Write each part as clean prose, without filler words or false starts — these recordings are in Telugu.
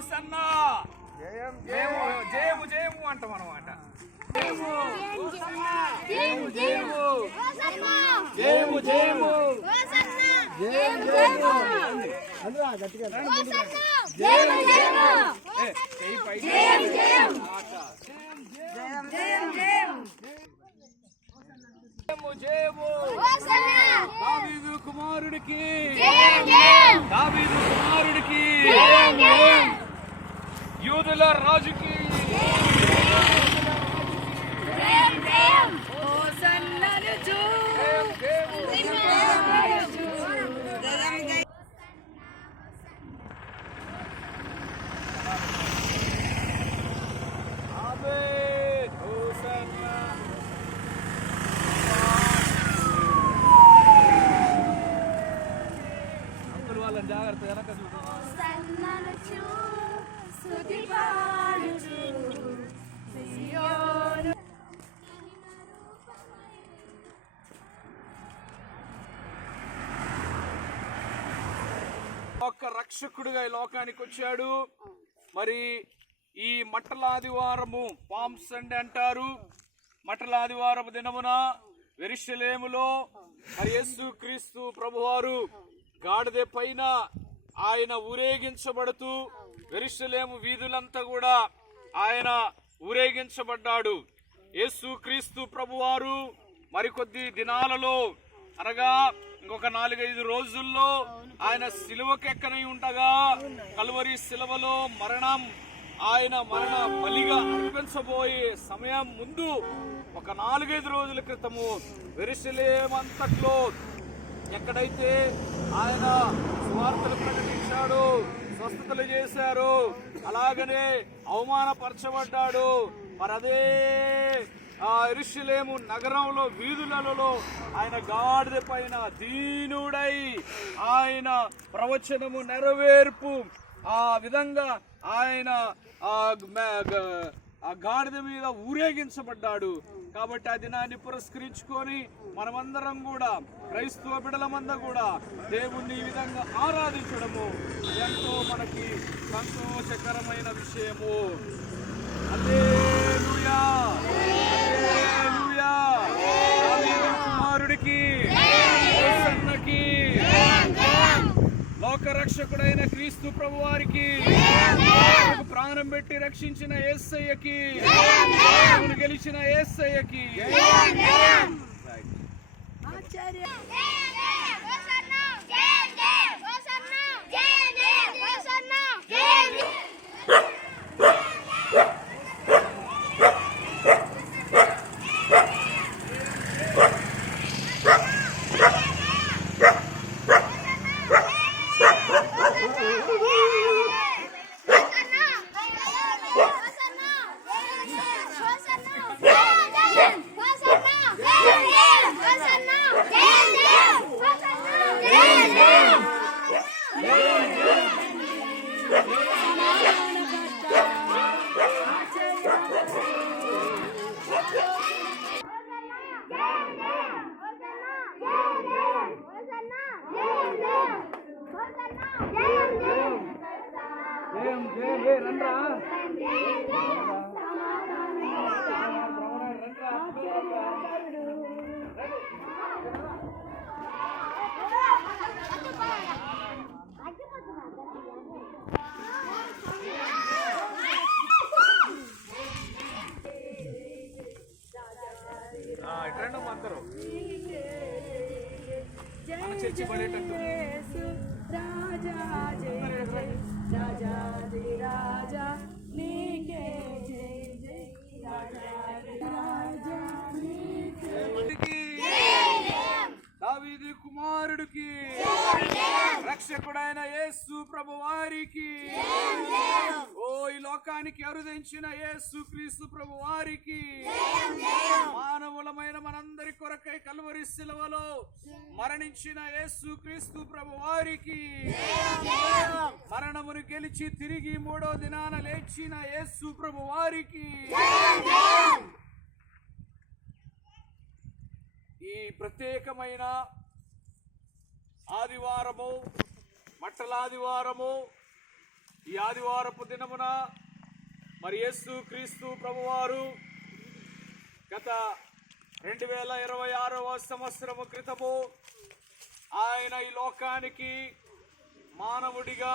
హోసన్నా జయము జయము జయము అంటాం అన్నమాట. జయము జయము జయము జయము జయము దావీదు కుమారుడికి దావీదు కుమారుడికి యూదుల రాజుకి జాగ్రత్త వెనక ఒక్క రక్షకుడిగా ఈ లోకానికి వచ్చాడు. మరి ఈ మట్టల ఆదివారము పామ్ సండే అంటారు. మట్టల ఆదివారము దినమున యెరూషలేములో మరి యేసు క్రీస్తు ప్రభువారు గాడిద పైన ఆయన ఊరేగించబడుతూ యెరూషలేము వీధులంతా కూడా ఆయన ఊరేగించబడ్డాడు. యేసు క్రీస్తు ప్రభువారు మరికొద్ది దినాలలో అనగా ఇంకొక 4-5 రోజుల్లో ఆయన సిలువకెక్కనై ఉండగా కల్వరి సిలువలో ఆయన మరణ బలిగా అర్పించబోయే సమయం ముందు ఒక 4-5 రోజుల క్రితము యెరూషలేము అంతట్లో ఎక్కడైతే ఆయన సువార్తలు ప్రకటించాడు, స్వస్థతలు చేశారు, అలాగనే అవమానపరచబడ్డాడు. మరి అదే యెరూషలేము నగరంలో వీధులలో ఆయన గాడిద పైన దీనుడై ఆయన ప్రవచనము నెరవేర్పు ఆ విధంగా ఆయన ఆ గాడిద మీద ఊరేగించబడ్డాడు. కాబట్టి ఆ దినాన్ని పురస్కరించుకొని మనమందరం కూడా క్రైస్తవ బిడ్డలమంతా కూడా దేవుణ్ణి ఈ విధంగా ఆరాధించడము ఎంతో మనకి సంతోషకరమైన విషయము. హల్లెలూయా హల్లెలూయా. దావీదు కుమారుడికి హోసన్నకి లోకరక్షకుడైన క్రీస్తు ప్రభువారికి ప్రాణం పెట్టి రక్షించిన యేసయ్యకి గెలిచిన యేసయ్యకి చర్చి పడేటట్టు దావీదు కుమారుడికి రక్షకుడైన యేసు ప్రభువారికి ఓ ఈ లోకానికి అరుదించిన యేసు క్రీస్తు ప్రభువారికి మానవులమైన మనందరి కొరకై కల్వరి సిలువలో మరణించిన యేసు క్రీస్తు ప్రభువారికి మరణమును గెలిచి తిరిగి 3వ దినాన లేచిన యేసు ప్రభువారికి ఈ ప్రత్యేకమైన ఆదివారము మట్టల ఆదివారము ఈ ఆదివారపు దినమున మరి యేసు క్రీస్తు ప్రభువారు గత 2026వ సంవత్సరము క్రితము ఆయన ఈ లోకానికి మానవుడిగా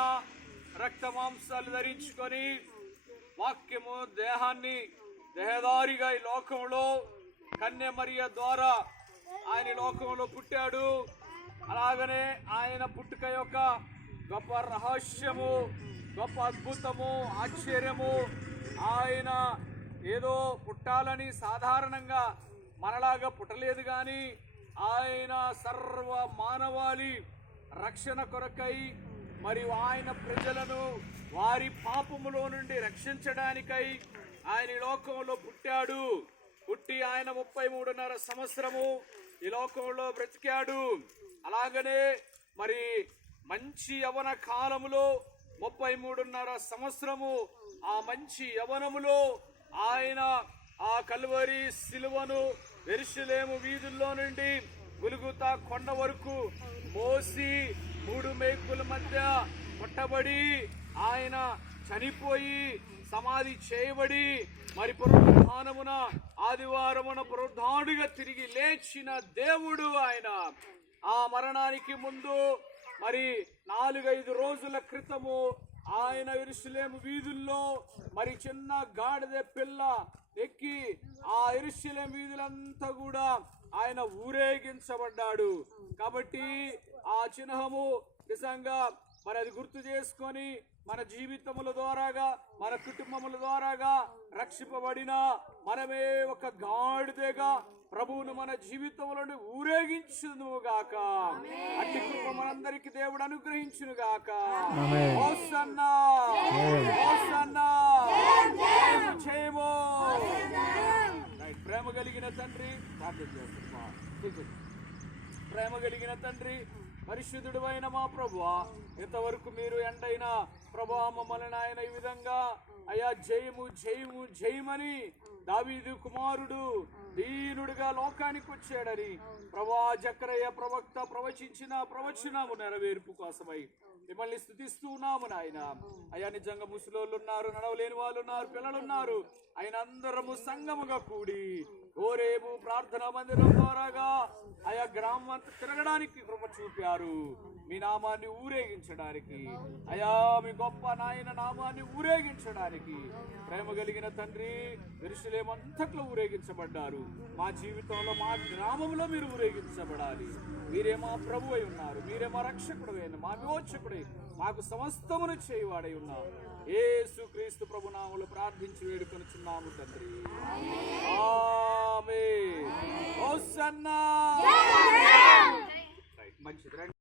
రక్త మాంసాలు ధరించుకొని వాక్యము దేహధారిగా ఈ లోకంలో కన్య మరియ ద్వారా ఆయన లోకంలో పుట్టాడు. అలాగనే ఆయన పుట్టుక యొక్క గొప్ప రహస్యము, గొప్ప అద్భుతము, ఆశ్చర్యము, ఆయన ఏదో పుట్టాలని సాధారణంగా మనలాగా పుట్టలేదు కానీ ఆయన సర్వ మానవాళి రక్షణ కొరకై మరియు ఆయన ప్రజలను వారి పాపములో నుండి రక్షించడానికై ఆయన ఈ లోకంలో పుట్టాడు. పుట్టి ఆయన 33.5 సంవత్సరము ఈ లోకంలో బ్రతికాడు. అలాగనే మరి మంచి యవన కాలములో 33.5 సంవత్సరము ఆ మంచి యవనములో ఆయన ఆ కల్వరి సిలువను యెరూషలేము వీధుల్లో నుండి గొల్గొతా కొండ వరకు మోసి 3 మేకుల మధ్య కొట్టబడి ఆయన చనిపోయి సమాధి చేయబడి మరి పునరుద్ధానమున ఆదివారమున పునరుద్ధానుడిగా తిరిగి లేచిన దేవుడు ఆయన. ఆ మరణానికి ముందు మరి 4-5 రోజుల క్రితము ఆయన యెరూషలేము వీధుల్లో మరి చిన్న గాడిద పిల్ల ఎక్కి ఆ యెరూషలేము వీధులంతా కూడా ఆయన ఊరేగించబడ్డాడు. కాబట్టి ఆ చిహ్నము నిజంగా మరి అది గుర్తు చేసుకొని మన జీవితముల ద్వారాగా మన కుటుంబముల ద్వారాగా రక్షింపబడిన మనమే ఒక గాడిదగా ప్రభువును మన జీవితంలో ఊరేగించును గాక. అట్టి కృప మనందరికి దేవుడు అనుగ్రహించును గాక. Hosanna hosanna జయమో. ప్రేమ కలిగిన తండ్రి, ప్రేమ కలిగిన తండ్రి, పరిశుద్ధుడు అయిన మా ప్రభువా, ఇంతవరకు మీరు ఎండైన ప్రభా మమ్మల్ని ఆయన ఈ విధంగా అయ్యా జయము జయము జయమని దావీదు కుమారుడు దీనుడిగా లోకానికి వచ్చాడని ప్రభా జకరయ్య ప్రవక్త ప్రవచించిన ప్రవచనము నెరవేర్పు కోసమై మిమ్మల్ని స్తుతిస్తూ ఉన్నాము నాయన. అయ్యా నిజంగా ముసలోళ్ళు ఉన్నారు, నడవలేని వాళ్ళు ఉన్నారు, పిల్లలు ఉన్నారు. ఆయన అందరము సంగముగా కూడి ఓరేపు ప్రార్థనా మందిరం ద్వారాగా ఆయా గ్రామం అంతా తిరగడానికి కృప చూపారు. మీ నామాన్ని ఊరేగించడానికి, అయా మీ గొప్ప నాయన నామాన్ని ఊరేగించడానికి ప్రేమ కలిగిన తండ్రి యెరూషలేము అంతట్లో ఊరేగించబడ్డారు. మా జీవితంలో మా గ్రామంలో మీరు ఊరేగించబడాలి. మీరే మా ప్రభు అయి ఉన్నారు, మీరే మా రక్షకుడు అయిన మా విమోచకుడై మాకు సమస్తమును చేయవాడై ఉన్నారు. యేసుక్రీస్తు ప్రభు నామములో ప్రార్థించి వేడుకొనుచున్నాము తండ్రి. ఆమేన్. హోసన్నా. మంచిది.